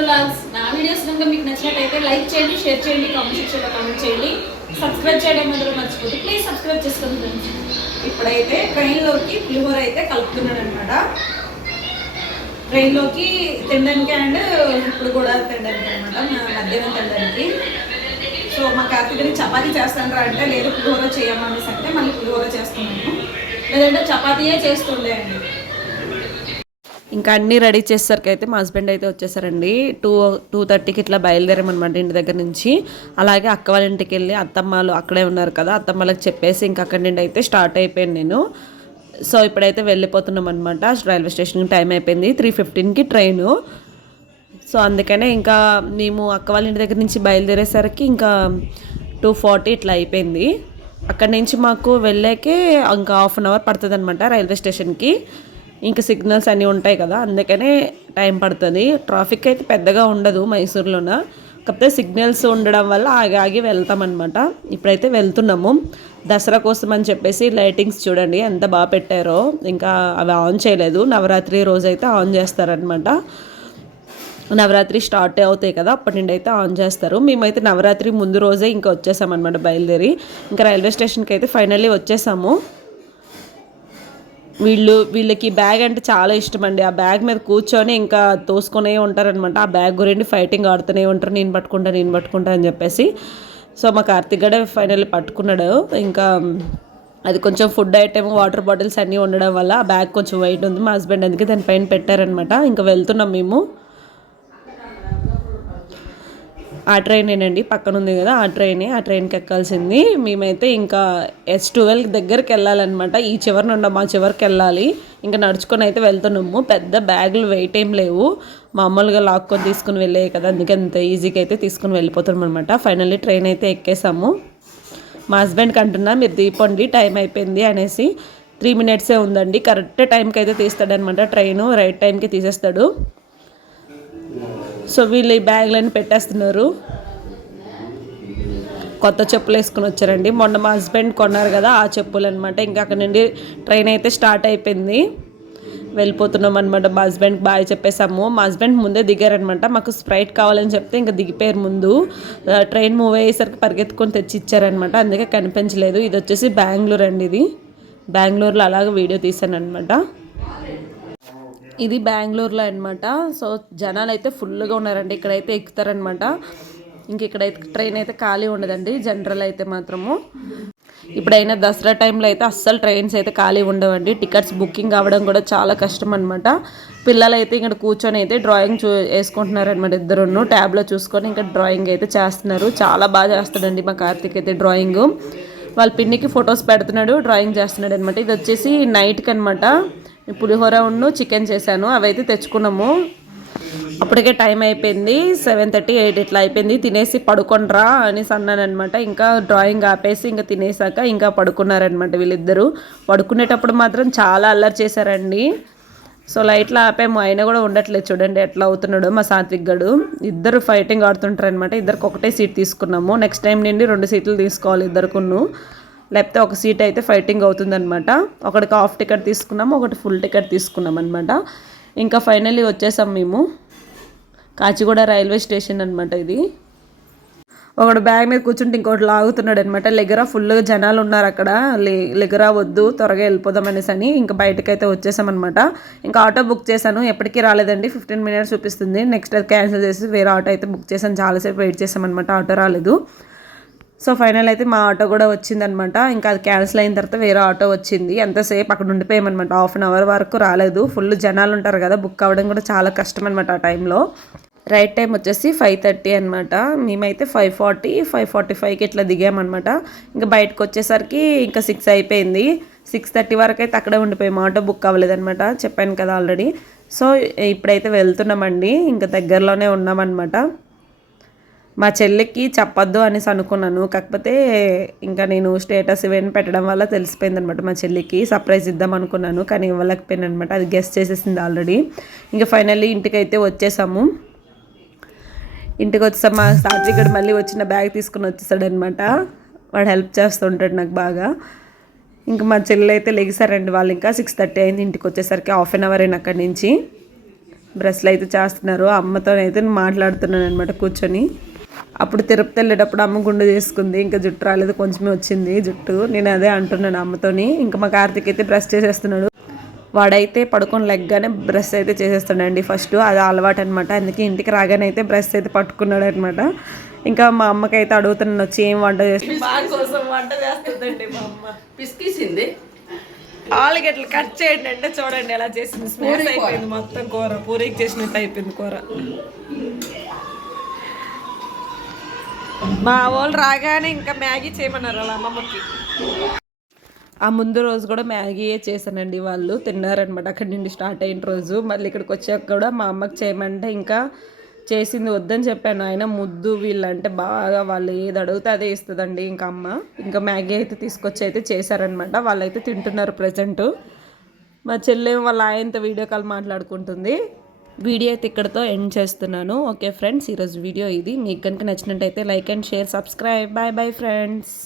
Vlogs. నా videos కనుక మీకు నచ్చినట్లయితే లైక్ చేయండి, షేర్ చేయండి, కామెంట్ సెక్షన్లో కామెంట్ చేయండి. సబ్స్క్రైబ్ చేయడం మాత్రం మర్చిపోదు. ప్లీజ్ సబ్స్క్రైబ్ చేసుకోండి ఫ్రెండ్స్. ఇప్పుడైతే ట్రైన్లోకి పులిహోర అయితే కలుపుతున్నాడు అనమాట. ట్రైన్లోకి తినడానికి అండ్ ఇప్పుడు కూడా తినడానికి అనమాట, మధ్యాహ్నం తినడానికి. సో మా కార్తీకని చపాతీ చేస్తాను అంటే లేదు పులిహోర చేయమనేసి అంటే మళ్ళీ పులిహోర చేస్తున్నాను, లేదంటే చపాతీయే చేస్తుండే అండి. ఇంకా అన్నీ రెడీ చేసేసరికి అయితే మా హస్బెండ్ అయితే వచ్చేసారండి. 2:30కి ఇట్లా బయలుదేరామన్నమాట ఇంటి దగ్గర నుంచి. అలాగే అక్క వాళ్ళ ఇంటికి వెళ్ళి అత్తమ్మలు అక్కడే ఉన్నారు కదా, అత్తమ్మలకు చెప్పేసి ఇంకా అక్కడి నుండి అయితే స్టార్ట్ అయిపోయాను నేను. సో ఇప్పుడైతే వెళ్ళిపోతున్నాం అనమాట. రైల్వే స్టేషన్కి టైం అయిపోయింది, 3:15కి ట్రైను. సో అందుకనే ఇంకా మేము అక్క వాళ్ళ ఇంటి దగ్గర నుంచి బయలుదేరేసరికి ఇంకా 2:40 ఇట్లా అయిపోయింది. అక్కడి నుంచి మాకు వెళ్ళాకే ఇంకా 1/2 అవర్ పడుతుంది అనమాట రైల్వే స్టేషన్కి. ఇంకా సిగ్నల్స్ అన్నీ ఉంటాయి కదా, అందుకనే టైం పడుతుంది. ట్రాఫిక్ అయితే పెద్దగా ఉండదు మైసూర్లోన, కాకపోతే సిగ్నల్స్ ఉండడం వల్ల ఆగి వెళ్తామన్నమాట. ఇప్పుడైతే వెళ్తున్నాము దసరా కోసం అని చెప్పేసి. లైటింగ్స్ చూడండి ఎంత బాగా పెట్టారో, ఇంకా అవి ఆన్ చేయలేదు. నవరాత్రి రోజు అయితే ఆన్ చేస్తారనమాట. నవరాత్రి స్టార్ట్ అవుతాయి కదా, అప్పటి నుండి అయితే ఆన్ చేస్తారు. మేమైతే నవరాత్రి ముందు రోజే ఇంకా వచ్చేసామన్నమాట బయలుదేరి. ఇంకా రైల్వే స్టేషన్కి అయితే ఫైనల్లీ వచ్చేసాము. వీళ్ళకి బ్యాగ్ అంటే చాలా ఇష్టం అండి. ఆ బ్యాగ్ మీద కూర్చొని ఇంకా తోసుకొనే ఉంటారనమాట. ఆ బ్యాగ్ గురించి ఫైటింగ్ ఆడుతూనే ఉంటారు, నేను పట్టుకుంటా అని చెప్పేసి. సో మా కార్తీక్ గడే ఫైనల్లీ పట్టుకున్నాడు. ఇంకా అది కొంచెం ఫుడ్ ఐటమ్, వాటర్ బాటిల్స్ అన్నీ ఉండడం వల్ల ఆ బ్యాగ్ కొంచెం వెయిట్ ఉంది. మా హస్బెండ్ అందుకే దానిపైన పెట్టారనమాట. ఇంకా వెళ్తున్నాం మేము. ఆ ట్రైనేనండి, పక్కన ఉంది కదా ఆ ట్రైన్కి ఎక్కాల్సింది. మేమైతే ఇంకా S12 దగ్గరికి వెళ్ళాలన్నమాట. ఈ చివరి నుండి మా చివరికి వెళ్ళాలి. ఇంకా నడుచుకొని అయితే వెళ్తున్నాము. పెద్ద బ్యాగులు వెయిట్ ఏం లేవు, మామూలుగా లాక్కొని తీసుకుని వెళ్ళాయి కదా, అందుకే అంత ఈజీగా అయితే తీసుకుని వెళ్ళిపోతున్నాం అనమాట. ఫైనల్లీ ట్రైన్ అయితే ఎక్కేసాము. మా హస్బెండ్కి అంటున్నా మీరు దీపండి టైం అయిపోయింది అనేసి. 3 minutes ఉందండి, కరెక్ట్ టైంకి అయితే తీస్తాడనమాట ట్రైను, రైట్ టైంకి తీసేస్తాడు. సో వీళ్ళు ఈ బ్యాగ్లన్నీ పెట్టేస్తున్నారు. కొత్త చెప్పులు వేసుకుని వచ్చారండి, మొన్న మా హస్బెండ్ కొన్నారు కదా ఆ చెప్పులు అనమాట. ఇంకా అక్కడ నుండి ట్రైన్ అయితే స్టార్ట్ అయిపోయింది, వెళ్ళిపోతున్నాం అనమాట. మా హస్బెండ్కి బాయ్ చెప్పేసాము. మా హస్బెండ్ ముందే దిగారనమాట. మాకు స్ప్రైట్ కావాలని చెప్తే ఇంకా దిగిపోయారు ముందు. ట్రైన్ మూవ్ అయ్యేసరికి పరిగెత్తుకొని తెచ్చి ఇచ్చారనమాట, అందుకే కనిపించలేదు. ఇది వచ్చేసి బెంగళూరు అండి. ఇది బెంగళూరులో అలాగే వీడియో తీసాను అనమాట. ఇది బెంగళూరులో అనమాట. సో జనాలు అయితే ఫుల్గా ఉన్నారండి. ఇక్కడైతే ఎక్కుతారనమాట. ఇంక ఇక్కడైతే ట్రైన్ అయితే ఖాళీ ఉండదండి జనరల్ అయితే మాత్రము. ఇప్పుడైనా దసరా టైంలో అయితే అస్సలు ట్రైన్స్ అయితే ఖాళీ ఉండవండి. టికెట్స్ బుకింగ్ అవ్వడం కూడా చాలా కష్టం అనమాట. పిల్లలు అయితే ఇక్కడ కూర్చొని అయితే డ్రాయింగ్ వేసుకుంటున్నారు అనమాట. ఇద్దరును ట్యాబ్లో చూసుకొని ఇంకా డ్రాయింగ్ అయితే చేస్తున్నారు. చాలా బాగా చేస్తాడండి మా కార్తీక్ అయితే డ్రాయింగ్. వాళ్ళ పిన్నికి ఫొటోస్ పెడుతున్నాడు, డ్రాయింగ్ చేస్తున్నాడు అనమాట. ఇది వచ్చేసి నైట్కి అనమాట. పులిహోర చికెన్ చేశాను, అవైతే తెచ్చుకున్నాము. అప్పటికే టైం అయిపోయింది, 7:30, 8 ఇట్లా అయిపోయింది. తినేసి పడుకోండ్రా అనేసి అన్నాను అనమాట. ఇంకా డ్రాయింగ్ ఆపేసి ఇంకా తినేసాక ఇంకా పడుకున్నారనమాట వీళ్ళిద్దరూ. పడుకునేటప్పుడు మాత్రం చాలా అల్లరి చేశారండి. సో లైట్లో ఆపాము, అయినా కూడా ఉండట్లేదు. చూడండి ఎట్లా అవుతున్నాడు మా సాత్విక్ గడు. ఇద్దరు ఫైటింగ్ ఆడుతుంటారు అనమాట. ఇద్దరికి ఒకటే సీట్ తీసుకున్నాము. నెక్స్ట్ టైం నుండి 2 సీట్లు తీసుకోవాలి ఇద్దరుకును, లేకపోతే ఒక సీట్ అయితే ఫైటింగ్ అవుతుందన్నమాట. ఒకటికి హాఫ్ టికెట్ తీసుకున్నాము, ఒకటి ఫుల్ టికెట్ తీసుకున్నాం అనమాట. ఇంకా ఫైనల్లీ వచ్చేసాం మేము. కాచిగూడ రైల్వే స్టేషన్ అనమాట ఇది. ఒకడు బ్యాగ్ మీద కూర్చుంటే ఇంకోటి లాగుతున్నాడు అనమాట. లెగరా ఫుల్గా జనాలు ఉన్నారు అక్కడ. లెగరా వద్దు, త్వరగా వెళ్ళిపోదాం అనేసి అని ఇంకా బయటకైతే వచ్చేసామన్నమాట. ఇంకా ఆటో బుక్ చేశాను, ఎప్పటికీ రాలేదండి. 15 minutes చూపిస్తుంది. నెక్స్ట్ అది క్యాన్సిల్ చేసి వేరే ఆటో అయితే బుక్ చేశాను. చాలాసేపు వెయిట్ చేసామన్నమాట, ఆటో రాలేదు. సో ఫైనల్ అయితే మా ఆటో కూడా వచ్చిందనమాట. ఇంకా అది క్యాన్సిల్ అయిన తర్వాత వేరే ఆటో వచ్చింది. ఎంతసేపు అక్కడ ఉండిపోయామన్నమాట, 1/2 hour వరకు రాలేదు. ఫుల్ జనాలు ఉంటారు కదా, బుక్ అవ్వడం కూడా చాలా కష్టం అనమాట ఆ టైంలో. రైట్ టైం వచ్చేసి 5:30 అనమాట. మేమైతే 5:40, 5:45కి ఇట్లా దిగామన్నమాట. ఇంకా బయటకు వచ్చేసరికి ఇంకా 6 అయిపోయింది. 6:30 వరకు అయితే అక్కడే ఉండిపోయాము, ఆటో బుక్ అవ్వలేదన్నమాట, చెప్పాను కదా ఆల్రెడీ. సో ఇప్పుడైతే వెళ్తున్నామండి, ఇంకా దగ్గరలోనే ఉన్నామన్నమాట. మా చెల్లికి చెప్పొద్దు అనేసి అనుకున్నాను, కాకపోతే ఇంకా నేను స్టేటస్ ఇవన్నీ పెట్టడం వల్ల తెలిసిపోయింది అనమాట. మా చెల్లికి సర్ప్రైజ్ ఇద్దాం అనుకున్నాను, కానీ ఇవ్వలేకపోయాను అనమాట. అది గెస్ట్ చేసేసింది ఆల్రెడీ. ఇంకా ఫైనల్లీ ఇంటికైతే వచ్చేసాము. ఇంటికి వచ్చేసాం. మా సాత్విక్ మళ్ళీ వచ్చిన బ్యాగ్ తీసుకుని వచ్చేసాడు అనమాట. వాడు హెల్ప్ చేస్తుంటాడు నాకు బాగా. ఇంకా మా చెల్లి అయితే లెగిసారండి వాళ్ళు. ఇంకా 6:30 అయింది ఇంటికి వచ్చేసరికి, 1/2 hour అయిన అక్కడి నుంచి. బ్రష్లు అయితే చేస్తున్నారు. అమ్మతోనైతే నేను మాట్లాడుతున్నాను అనమాట కూర్చొని. అప్పుడు తిరుపతి వెళ్ళేటప్పుడు అమ్మ గుండు చేసుకుంది, ఇంకా జుట్టు రాలేదు, కొంచెమే వచ్చింది జుట్టు. నేను అదే అంటున్నాను అమ్మతోని. ఇంకా మా కార్తీక్ అయితే బ్రష్ చేసేస్తున్నాడు. వాడైతే పడుకొని లెగ్గానే బ్రష్ అయితే చేసేస్తాడండి ఫస్ట్, అది అలవాటు అనమాట. అందుకే ఇంటికి రాగానే అయితే బ్రష్ అయితే పట్టుకున్నాడు అనమాట. ఇంకా మా అమ్మకైతే అడుగుతున్నాను వచ్చి ఏం వంట చేస్తుంది, మా కోసం వంట చేస్తుందండి మా అమ్మ. పిసికిసింది ఆలుగడ్డలు కట్ చేయండి అంటే చూడండి ఎలా చేసింది. స్మూత్ అయిపోయింది మొత్తం కూర, పూరీకి చేసినట్టు అయిపోయింది కూర. మా వాళ్ళు రాగానే ఇంకా మ్యాగీ చేయమన్నారు వాళ్ళ అమ్మమ్మకి. ఆ ముందు రోజు కూడా మ్యాగీయే చేశానండి, వాళ్ళు తిన్నారనమాట అక్కడి నుండి స్టార్ట్ అయిన రోజు. మళ్ళీ ఇక్కడికి వచ్చాక కూడా మా అమ్మకి చేయమంటే ఇంకా చేసింది వద్దని చెప్పాను. ఆయన ముద్దు వీళ్ళంటే బాగా, వాళ్ళు ఏది అడిగితే అదే ఇస్తుందండి ఇంకా అమ్మ. ఇంకా మ్యాగీ అయితే తీసుకొచ్చి అయితే చేశారనమాట. వాళ్ళైతే తింటున్నారు ప్రజెంట్. మా చెల్లెం వాళ్ళ ఆయనతో వీడియో కాల్ మాట్లాడుకుంటుంది. వీడియో అయితే ఇక్కడతో ఎండ్ చేస్తున్నాను. ఓకే ఫ్రెండ్స్, ఈరోజు వీడియో ఇది. మీకు కనుక నచ్చినట్టయితే like and share, subscribe. Bye bye friends.